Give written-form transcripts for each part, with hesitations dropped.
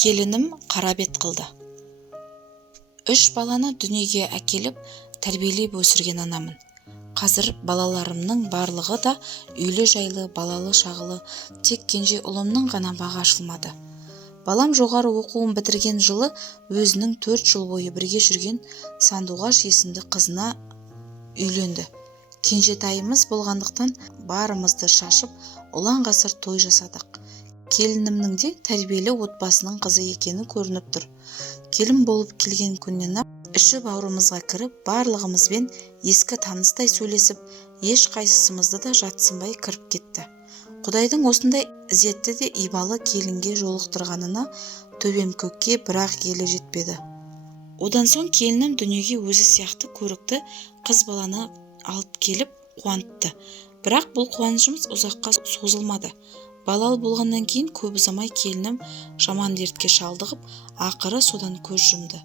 Келінім қара бет қылды. 3 баланы дүниеге әкеліп, тәрбиелеп өсірген анамын. Қазір балаларымның барлығы да үйлі жайлы, балалы шағылы, тек кенже ұлымның ғана бағы ашылмады. Балам жоғары оқуын бітірген жылы өзінің 4 жыл бойы бірге жүрген Сандуғаш есімді қызына үйленді. Кенжетайымыз болғандықтан барымызды шашып, ұлан ғасыр той жасадық. Келінімнің де тәрбиелі отбасының қызы екені көрініп тұр. Келін болып келген күннен іші бауырымызға кіріп, барлығымызбен ескі таныстай сөйлесіп, еш қайсысымызды да жатсынбай кіріп кетті. Құдайдың осындай ізетті де ибалы келінге жолықтырғанына төбем көкке бірақ елі жетпеді. Одан соң келінім дүниеге өзі сияқты көрікті қыз баланы алып келіп қуантты. Бірақ бұл қуанышымыз ұзаққа созылмады. Балалы болғаннан кейін көп ұзамай келінім жаман дертке шалдығып, ақыры содан көз жұмды.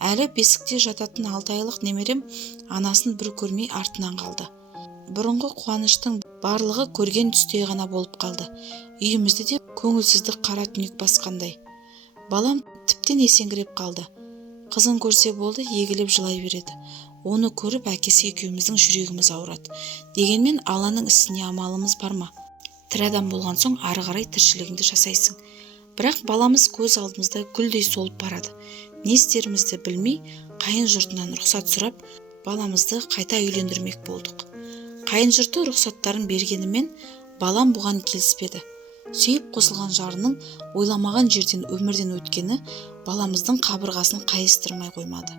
Әлі бесікте жататын 6 айлық немерем анасын бір көрмей артынан қалды. Бұрынғы қуаныштың барлығы көрген түстей ғана болып қалды. Үйімізді де көңілсіздік қара түнек басқандай. Балам тіптен есеңгіреп қалды. Қызын көрсе болды, егіліп жылай береді. Оны көріп әкесі екеуміздің жүрегіміз ауырады. Дегенмен Алланың ісіне амалымыз бар ма? Тірі адам болған соң ары қарай тіршілігіңді жасайсың. Бірақ баламыз көз алдымызда гүлдей солып барады. Не істерімізді білмей, қайын жұртынан рұқсат сұрап, баламызды қайта үйлендірмек болдық. Қайын жұрты рұқсаттарын бергенімен, балам бұған келіспеді. Сүйіп қосылған жарының ойламаған жерден өмірден өткені баламыздың қабырғасын қайыстырмай қоймады.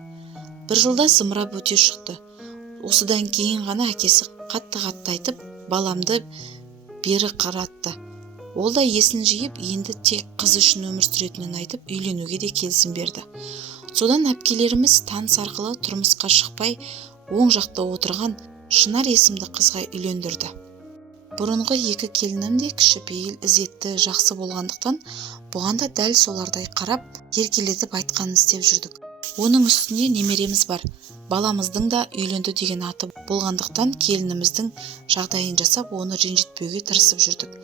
Бір жылда зымырап өте шықты. Осыдан кейін ғана әкесі қатты айтып, баламды бері қаратты. Ол да есін жиып, енді тек қыз үшін өмір сүретінін айтып, үйленуге де келісім берді. Содан әпкелеріміз таныс арқылы тұрмысқа шықпай, оң жақта отырған Шынар есімді қызға үйлендірді. Бұрынғы 2 келінім де кішіпейіл, ізетті, жақсы болғандықтан, бұған да дәл солардай қарап, еркелетіп айтқанын істеп жүрдік. Оның үстіне немереміз бар. Баламыздың да үйленді деген аты болғандықтан келініміздің жағдайын жасап, оны ренжітпеуге тырысып жүрдік.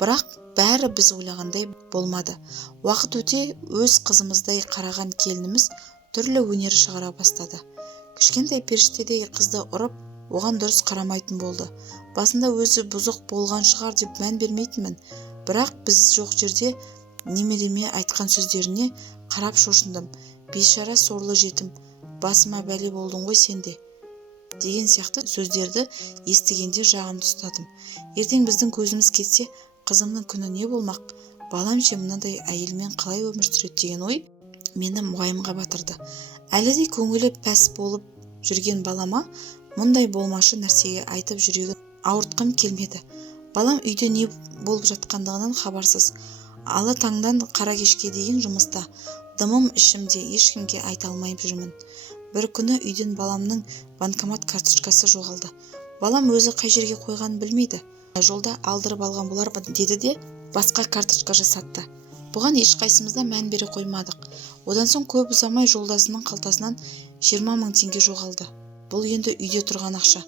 Бірақ бәрі біз ойлағандай болмады. Уақыт өте өз қызымыздай қараған келініміз түрлі өнер шығара бастады. Кішкентай періштедей қызды ұрып, оған дұрыс қарамайтын болды. Басында өзі бұзық болған шығар деп мән бермейтінмін. Бірақ біз жоқ жерде немереме айтқан сөздеріне қарап шошындым. Бейшара сорлы жетім, басыма бәле болдың ғой сенде, деген сияқты сөздерді естігенде жағымды ұстадым. Ертең біздің көзіміз кетсе, қызымның күні не болмақ? Балам ше мынадай әйелмен қалай өмір сүреді деген ой мені уайымға батырды. Әлі де көңілі пәс болып жүрген балама мұндай болмашы нәрсеге айтып жүрегін ауыртқым келмеді. Балам үйде не болып жатқандығынан хабарсыз. Алы таңдан қара кешке дейін жұмыста. Дымым ішімде, ешкімге айта алмай жүрмін. Бір күні үйден баламның банкомат карточкасы жоғалды. Балам өзі қай жерге қойғанын білмейді. Жолда алдырып алған болар деді де басқа карточка жасатты. Бұған ешқайсымызда мән бере қоймадық. Одан соң көп ұзамай жолдасының қалтасынан 20 000 теңге жоғалды. Бұл енді үйде тұрған ақша.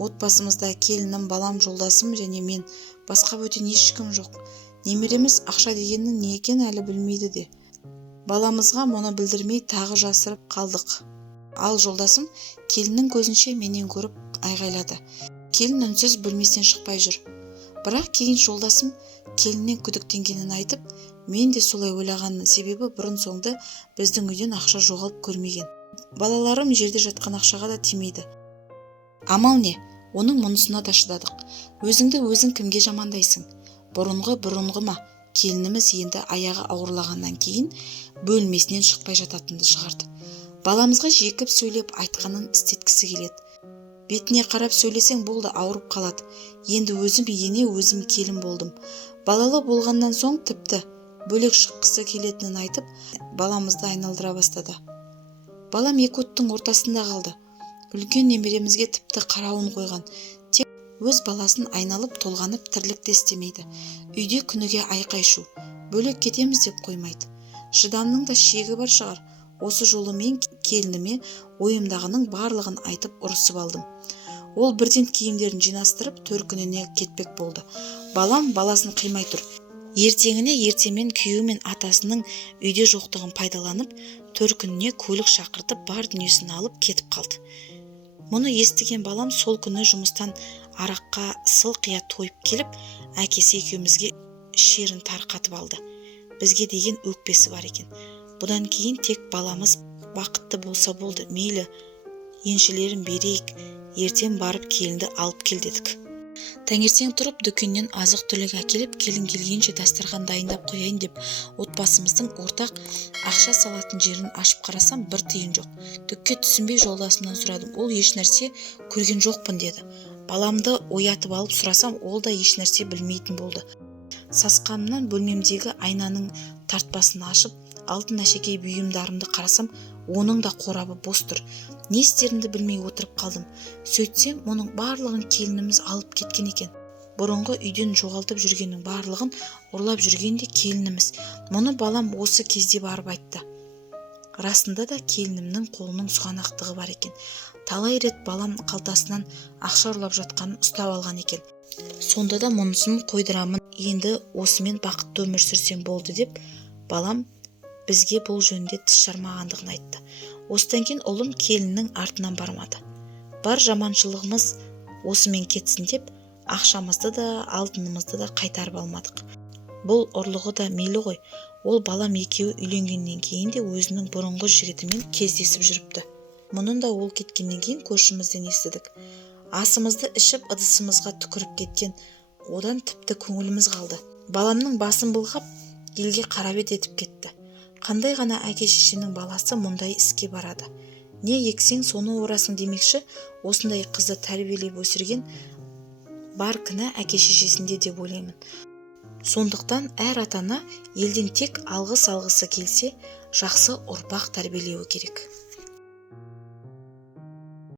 Отбасымызда келінім, балам, жолдасым және мен. Басқа бөтен ешкім жоқ. Немереміз ақша дегеннің не екенін әлі білмейді де. Баламызға мұны білдірмей тағы жасырып қалдық. Ал жолдасым келіннің көзінше менен көріп айғайлады. Келін үнсіз бөлмесінен шықпай жүр. Бірақ кейін жолдасым келіннен күдіктенгенін айтып, мен де солай ойлағанмын, себебі бұрын соңды біздің үйден ақша жоғалып көрмеген. Балаларым жерде жатқан ақшаға да тимейді. Амал не? Оның мұнысына да шыдадық. Өзіңді өзің кімге жамандайсың? Бұрынғы ма? Келініміз енді аяғы ауырлағаннан кейін бөлмесінен шықпай жататынды шығарды. Баламызға жекіп сөйлеп айтқанын істеткісі келеді. Бетіне қарап сөйлесең болды, ауырып қалады. Енді өзім ене өзім келін болдым. Балалы болғаннан соң тіпті бөлек шыққысы келетінін айтып, баламызды айналдыра бастады. Балам 2 оттың ортасында қалды. Үлкен немеремізге тіпті қарауын қойған. Тек өз баласын айналып толғанып тірлікті істемейді. Үйде күніге айқай-шу, бөлек кетеміз деп қоймайды. Шыдамның да шегі бар шығар. Осы жолы мен келініме ойымдағының барлығын айтып ұрысып алдым. Ол бірден киімдерін жинастырып төркініне кетпек болды. Балам баласын қимай тұр. Ертеңіне ертемен күйеуі мен атасының үйде жоқтығын пайдаланып, төркініне көлік шақыртып бар дүниесін алып кетіп қалды. Мұны естіген балам сол күні жұмыстан араққа сылқия тойып келіп, әкесі екеумізге шерін тарқатып алды. Бізге деген өкпесі бар екен. Бұдан кейін тек баламыз бақытты болса болды, мейлі еншілерін берейік, ертең барып келінді алып кел дедік. Таңертең тұрып дүкеннен азық-түлік әкеліп, келін келгенше дастархан дайындап қояйын деп, отбасымыздың ортақ ақша салатын жерін ашып қарасам, бір тиын жоқ. Түкке түсінбей жолдасымнан сұрадым. Ол ешнәрсе көрген жоқпын деді. Баламды оятып алып сұрасам, ол да ешнәрсе білмейтін болды. Сасқанымнан бөлмемдегі айнаның тартпасын ашып, алтын әшекей бұйымдарымды қарасам, оның да қорабы бос тұр. Не істерімді білмей отырып қалдым. Сөйтсем, мұның барлығын келініміз алып кеткен екен. Бұрынғы үйден жоғалтып жүргеннің барлығын ұрлап жүрген де келініміз. Мұны балам осы кезде барып айтты. Расында да келінімнің қолының сұғанақтығы бар екен. Талай рет балам қалтасынан ақша ұрлап жатқанын ұстап алған екен. Сонда да мұнысын қойдырамын, енді осымен бақытты өмір сүрсем болды деп, балам бізге бұл жөнде тіс жармағандығын айтты. Осыдан кейін ұлым келіннің артынан бармады. Бар жаманшылығымыз осымен кетсін деп, ақшамызды да, алтынымызды да қайтарып алмадық. Бұл ұрлығы да мейлі ғой. Ол балам екеуі үйленгеннен кейін де өзінің бұрынғы жігітімен кездесіп жүріпті. Мұнын да ол кеткеннен кейін көршімізден естідік. Асымызды ішіп, ыдысымызға түкіріп кеткен. Одан тіпті көңіліміз қалды. Баламның басын былғап, елге қарабет етіп кетті. Қандай ғана әке-шешенің баласы мұндай іске барады. Не ексең соны орасың демекші, осындай қызды тәрбиелеп өсірген бар кінә әке-шешесінде деп ойлаймын. Сондықтан әр ата-ана елден тек алғыс алғысы келсе, жақсы ұрпақ тәрбиелеуі керек.